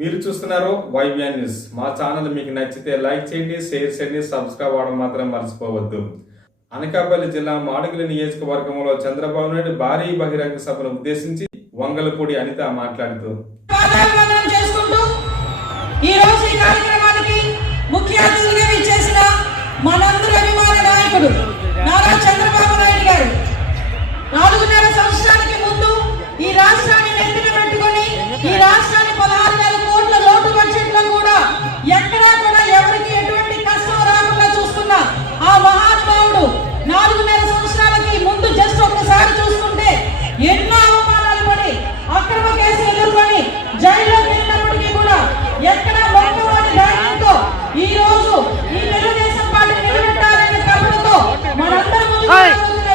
మీరు చూస్తున్నారు వైబిఎన్ న్యూస్. మా ఛానల్ మీకు నచ్చితే లైక్ చేయండి, షేర్ చేయండి, సబ్స్క్రైబ్ అవ్వడం మాత్రం మర్చిపోవద్దు. అనకాపల్లి జిల్లా మాడుగుల నియోజకవర్గంలో చంద్రబాబు నాయుడు భారీ బహిరంగ సభను ఉద్దేశించి వంగలపూడి అనిత మాట్లాడుతూ ముఖ్య అతిథిగా విచ్చేసిన మనందరి అభిమాన నాయకుడు నారా చంద్రబాబు నాయుడు గారు 4.5 సంవత్సరాలకి ముందు ఈ రాష్ట్రాన్ని నెత్తిన పెట్టుకొని ఈ రాష్ట్రాన్ని 16,000 కోట్ల లోటు బడ్జెట్లో కూడా ఎక్కడా కూడా ఎవరికి ఎటువంటి కష్టం రాకుండా చూసుకున్న ఆ మహానుభావుడు 4.5 సంవత్సరాలకి ముందు జస్ట్ ఒక్కసారి చూసుకుంటే ఎన్నో అవమానాలు పడి అక్రమ కేసులు ఎదుర్కొని జైల్లో వెళ్ళినప్పటికీ కూడా ఎక్కడ ఒక్కవాడి ధైర్యంతో ఈ రోజు ఈ తెలుగుదేశం పార్టీ నిలబెట్టాలనే తపనతో మనందరి ముందు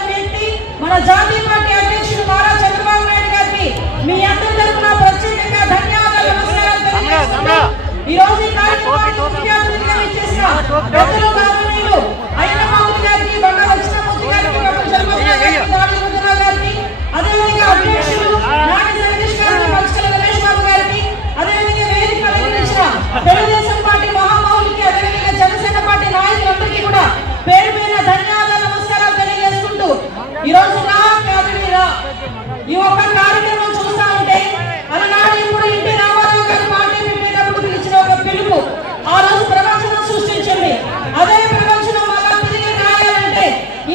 వ్యక్తి మన జాతీయ పార్టీ అధ్యక్షుడు నారా చంద్రబాబు నాయుడు గారికి మీ అందరి తరఫున ప్రత్యేకంగా ధన్యవాదాలు, నమస్కారాలు తెలియజేస్తున్నాను. ఈ రోజు ఈ కార్యక్రమానికి ముఖ్య అతిథిగా విచ్చేసిన పెద్దలు గౌరవనీయులు అయ్యన్నమూర్తి గారికి, బండా లక్ష్మణమూర్తి గారికి, డాక్టర్ చంద్రబాబు గారికి, అదేవిధంగా అధ్యక్షులు నాని జగదీష్ గారికి, పంచకల రమేష్ బాబు గారికి, అదేవిధంగా వేదిక అలంకరించిన తెలుగుదేశం పార్టీ మహామహులకి, అదేవిధంగా జనసేన పార్టీ నాయకులందరికీ కూడా పేరు పేరున ధన్యవాదాలు, నమస్కారాలు తెలియజేసుకుంటూ ఈ రోజు ఈ ఒక్క కార్యక్రమం చూస్తా ఉంటే అలనాడు ఇప్పుడు ఎన్టీ రామారావు గారు పార్టీ పెట్టేటప్పుడు పిలిచిన ఒక పిలుపు ఆ రోజు ప్రపంచం సృష్టించింది. అదే ప్రపంచం మళ్ళా తిరిగి రాయాలంటే,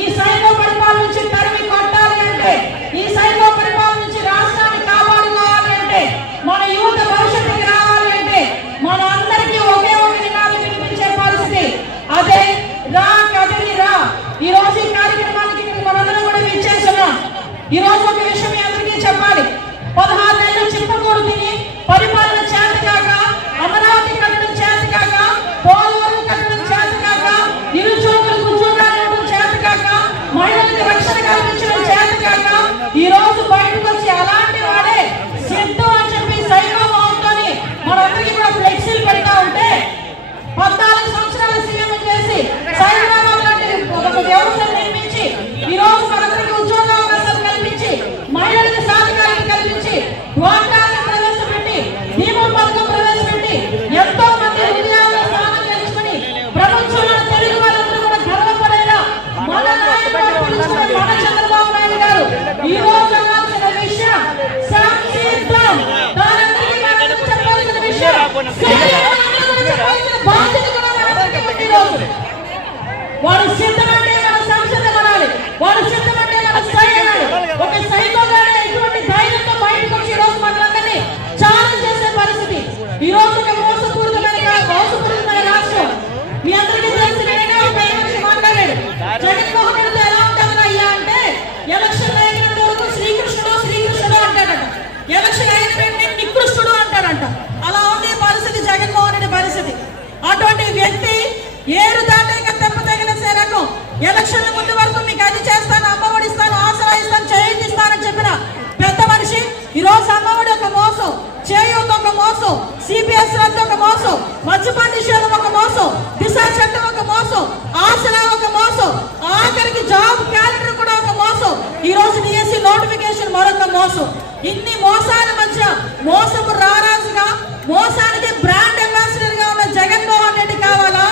ఈ సైకో పరిపాలన నుంచి తరిమి కొట్టాలి అంటే, ఈ సైకో పరిపాలన నుంచి రాష్ట్రాన్ని కాపాడుకోవాలి అంటే, మన యువత భవిష్యత్తుకి రావాలి అంటే మన అందరికీ ఒకే ఒక నినాదం వినిపించే పరిస్థితి. అదే రా కదిలి రా. ఈ రోజు ఈ కార్యక్రమానికి మనందరం కూడా విచ్చేస్తున్నాం. ఈ రోజు ఒక విషయం మీ అందరికీ చెప్పాలి. 16 నెలలు చిప్పకూడు తిని పరిపాలన చేతకాక, అమరావతి కట్టడం చేతకాక, పోలవరం కట్టడం చేతకాక, నిరుద్యోగులకు ఉద్యోగాలు ఇవ్వడం చేతకాక, మహిళలకు రక్షణ కల్పించడం చేతకాక, ఈ రోజు బయటకు వచ్చి అలాంటి వాడే సిద్ధం అని చెప్పి సైకో అవుతోని మనందరికీ కూడా ఫ్లెక్సీలు పెడతా ఉంటే 14 సంవత్సరాల సీఎం చేసి సైబరాబాద్ లాంటి ఒక వ్యవస్థను నిర్మించి ఈ రోజు మనందరికీ ఉద్యోగ అవకాశాలు కల్పించి, మహిళలకు సాధికారత కల్పించి, డ్వాక్రాలను ప్రవేశపెట్టి, దీపం పథకం ప్రవేశపెట్టి ఎంతో మంది ఉద్యోగాల స్థానం తెలుసుకుని ప్రపంచంలో తెలుగు వాళ్ళందరూ కూడా గర్వపడేలా మన నాయకుడు మన చంద్రబాబు నాయుడు గారు ఈ రోజు అవ్వాల్సిన విషయం సంసిద్ధం. చెప్పాల్సిన విషయం బాధ్యత కూడా ఈ రోజు వాడు సిద్ధమంటే మన సంసిద్ధ కొనాలి, వాడు సిద్ధమంటే మన సైన్యాలు. ఒక సైకోగానే ఎటువంటి ధైర్యంతో బయటకు వచ్చి ఈ రోజు మనందరినీ ఛాలెంజ్ చేసే పరిస్థితి. ఈ రోజు ఒక మోసపూరితమైన రాష్ట్రం. మీ అందరికీ తెలిసి నేనే ఒక విషయం మాట్లాడాడు. జగన్మోహన్ రెడ్డి ఎలా ఉంటామని అయ్యా అంటే, ఎలక్షన్ అయినంత వరకు శ్రీకృష్ణుడు అంటాడట, ఎలక్షన్ అయిన వెంటనే నికృష్టుడు అంటాడంట. అలా ఉంది పరిస్థితి, జగన్మోహన్ రెడ్డి పరిస్థితి. అటువంటి వ్యక్తి ఏరు దాటాక తెప్ప తగిన రకం. ఎలక్షన్ల ముందు వరకు మీకు అది చేస్తాను, అమ్మఒడి ఇస్తాను, ఆసరా ఇస్తాను, చేయూత ఇస్తానని చెప్పిన పెద్ద మనిషి ఈ రోజు అమ్మఒడి ఒక మోసం, చేయూత ఒక మోసం, సిపిఎస్ రద్దు ఒక మోసం, మద్యపాన నిషేధం ఒక మోసం, దిశ చట్టం ఒక మోసం, ఆసరా ఒక మోసం, ఆఖరికి జాబ్ క్యాలెండర్ కూడా ఒక మోసం, ఈ రోజు డిఎస్సి నోటిఫికేషన్ మరొక మోసం. ఇన్ని మోసాల మధ్య మోసపు రారాజుగా, మోసానికి బ్రాండ్ అంబాసిడర్ గా ఉన్న జగన్మోహన్ రెడ్డి కావాలా?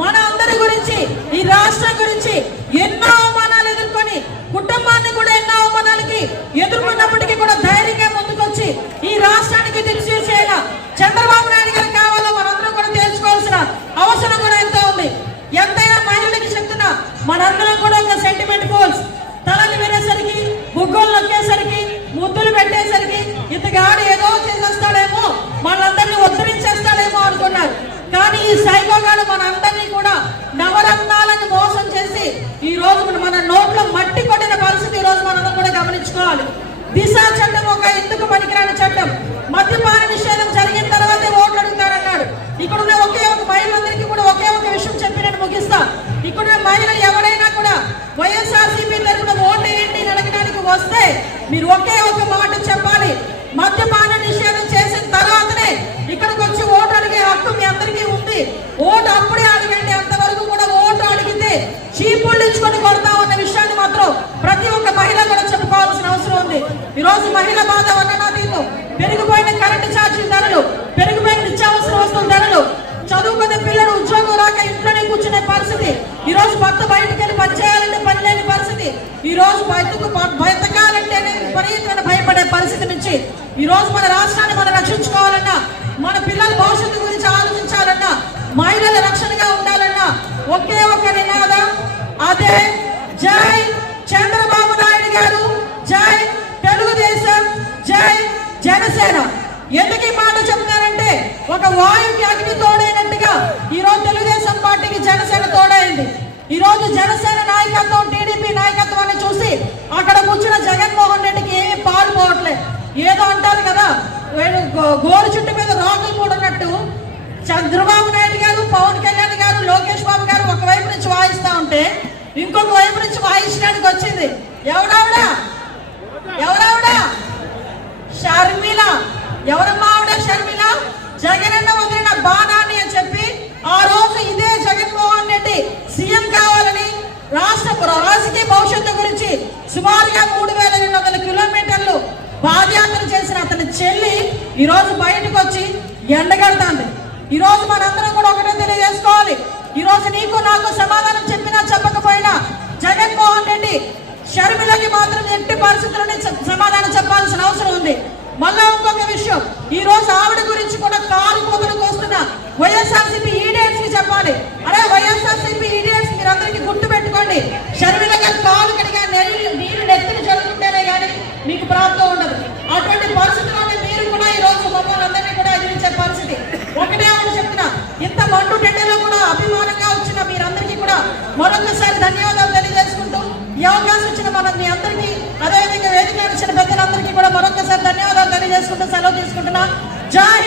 మన అందరి గురించి, ఈ రాష్ట్రం గురించి ఎన్నో అవమానాలు ఎదుర్కొని, కుటుంబాన్ని కూడా ఎన్నో అవమానాలకి ఎదుర్కొన్నప్పటికీ కూడా ధైర్యంగా ముందుకొచ్చి ఈ రాష్ట్రానికి దిక్సూ చేయాల చంద్రబాబు నాయుడు గారు కావాలో మనందరం కూడా తెలుసుకోవాల్సిన అవసరం కూడా ఎంతో ఉంది. ఎంతైనా మహిళలకి చెప్తున్నా, మనందరం కూడా ఒక సెంటిమెంట్ ఫోల్స్ తలకి వినేసరికి, బుగ్గలు నొక్కేసరికి, ముద్దులు పెట్టేసరికి ఇతగాడు ఏదో చేసేస్తాడేమో, మనందరినీ ఉద్ధరించేస్తాడేమో అనుకున్నారు. కానీ ఈ సైకోగాడు మనందరినీ కూడా నవరత్నాలను మోసం చేసి ఈ రోజు మన నోట్లో మట్టి కొట్టిన పరిస్థితి ఈ రోజు మనం కూడా గమనించుకోవాలి. దిశ చట్టం ఒక ఎందుకు పనికిరాని చట్టం. మద్యపాన నిషేధం జరిగిన తర్వాతే ఓట్లు అడుగుతారన్నాడు. ఇక్కడ ఉన్న ఒకే ఒక మహిళలందరికీ కూడా ఒకే ఒక విషయం చెప్పి నేను ముగిస్తా. ఇక్కడ మహిళలు ఎవరైనా కూడా వైఎస్ఆర్సీపీ తరఫున ఓటు ఏంటి అడగడానికి వస్తే మీరు ఒకే ఒక మాట చెప్పాలి. మద్యపాన నిషేధం చేసిన తర్వాతనే ఇక్కడికి వచ్చి ఓటు అడిగే హక్కు మీ అందరికీ ఉంది. ఓటు అప్పుడే అడగండి. అంతవరకు కూడా ఓటు అడిగితే చీపుళ్ళు ఇచ్చుకొని కొడతా ఉన్న విషయాన్ని మాత్రం ప్రతి ఒక్క మహిళ కూడా చెప్పుకోవాల్సిన అవసరం ఉంది. ఈ రోజు మహిళ బాధ వల్ల పెరిగిపోయిన కరెంటు ఛార్జీల ధరలు, పెరిగిపోయిన రోజు బతకాలంటేనే విపరీతమైన భయపడే పరిస్థితి నుంచి ఈ రోజు మన రాష్ట్రాన్ని మనం రక్షించుకోవాలన్నా, మన పిల్లల భవిష్యత్తు గురించి ఆలోచించాలన్నా, మహిళల రక్షణగా ఉండాలన్నా ఒకే ఒక నినాదం, అదే జై చంద్రబాబు నాయుడు గారు, జై తెలుగుదేశం, జై జనసేన. ఎందుకు ఈ మాట చెప్తారంటే ఒక వాయుకి అగ్ని తోడైనట్టుగా ఈ రోజు తెలుగుదేశం పార్టీకి జనసేన తోడైంది. ఈ రోజు జనసేన నాయకత్వం, టీడీపీ నాయకత్వాన్ని చూసి అక్కడ కూర్చున్న జగన్మోహన్ రెడ్డికి ఏమీ పాల్పోవట్లేదు. ఏదో అంటారు కదా, గోరు చుట్టు మీద రాకులు కూడినట్టు చంద్రబాబు నాయుడు గారు, పవన్ కళ్యాణ్ గారు, లోకేష్ బాబు గారు ఒకవైపు నుంచి వాయిస్తా ఉంటే ఇంకొక వైపు నుంచి వాయించడానికి వచ్చింది ఎవరావిడ షర్మిల. ఎవరమ్మా ఆవిడ? షర్మిల జగనన్న వదిలిన బాణాన్ని అని చెప్పి ఆ రోజు ఇదే జగన్మోహన్ రెడ్డి సీఎం కావాలని రాజకీయ భవిష్యత్తు గురించి సుమారుగా 3200 కిలోమీటర్లు పాదయాత్ర చేసిన అతని చెల్లి ఈ రోజు బయటకు వచ్చి ఎండగడుతుంది. ఈ రోజు మనందరం కూడా ఒకటే తెలియజేసుకోవాలి, ఈ రోజు నీకు నాకు సమాధానం చెప్పినా చెప్పకపోయినా జగన్మోహన్ రెడ్డి షర్మిలకి మాత్రం ఎట్టి పరిస్థితుల్లోనే సమాధానం చెప్పాల్సిన అవసరం ఉంది. మళ్ళా ఇంకొక విషయం, ఈ రోజు ఆవిడ గురించి కూడా కాలు కూతురుకు వస్తున్న వైఎస్ఆర్సీపీ ఈడియట్స్ కి చెప్పాలి. అరే వైఎస్ఆర్సీపీ ఈడియట్స్, మీరందరికీ గుర్తు పెట్టుకోండి, షర్మిల గారు కాలు కడిగా నీరు నెత్తిని జరుగుతుంటేనే కానీ మీకు ప్రాప్తం ఉండదు. అటువంటి పరిస్థితుల్లోనే మీరు కూడా ఈ రోజు మమ్మల్ని అందరినీ కూడా ఎదిరించే పరిస్థితి. ఒకటే ఆవిడ చెప్తున్నా, ఇంత మండు టెండలో కూడా అభిమానంగా వచ్చిన మీరందరికీ కూడా మరొకసారి ధన్యవాదాలు తెలియజేసుకుంటూ, ఈ అవకాశం ఇచ్చిన మీ అందరికీ, అదేవిధంగా వేదిక ఇచ్చిన పెద్దలందరికీ కూడా మరొకసారి ధన్యవాదాలు తెలియజేసుకుంటూ సెలవు తీసుకుంటున్నా. జై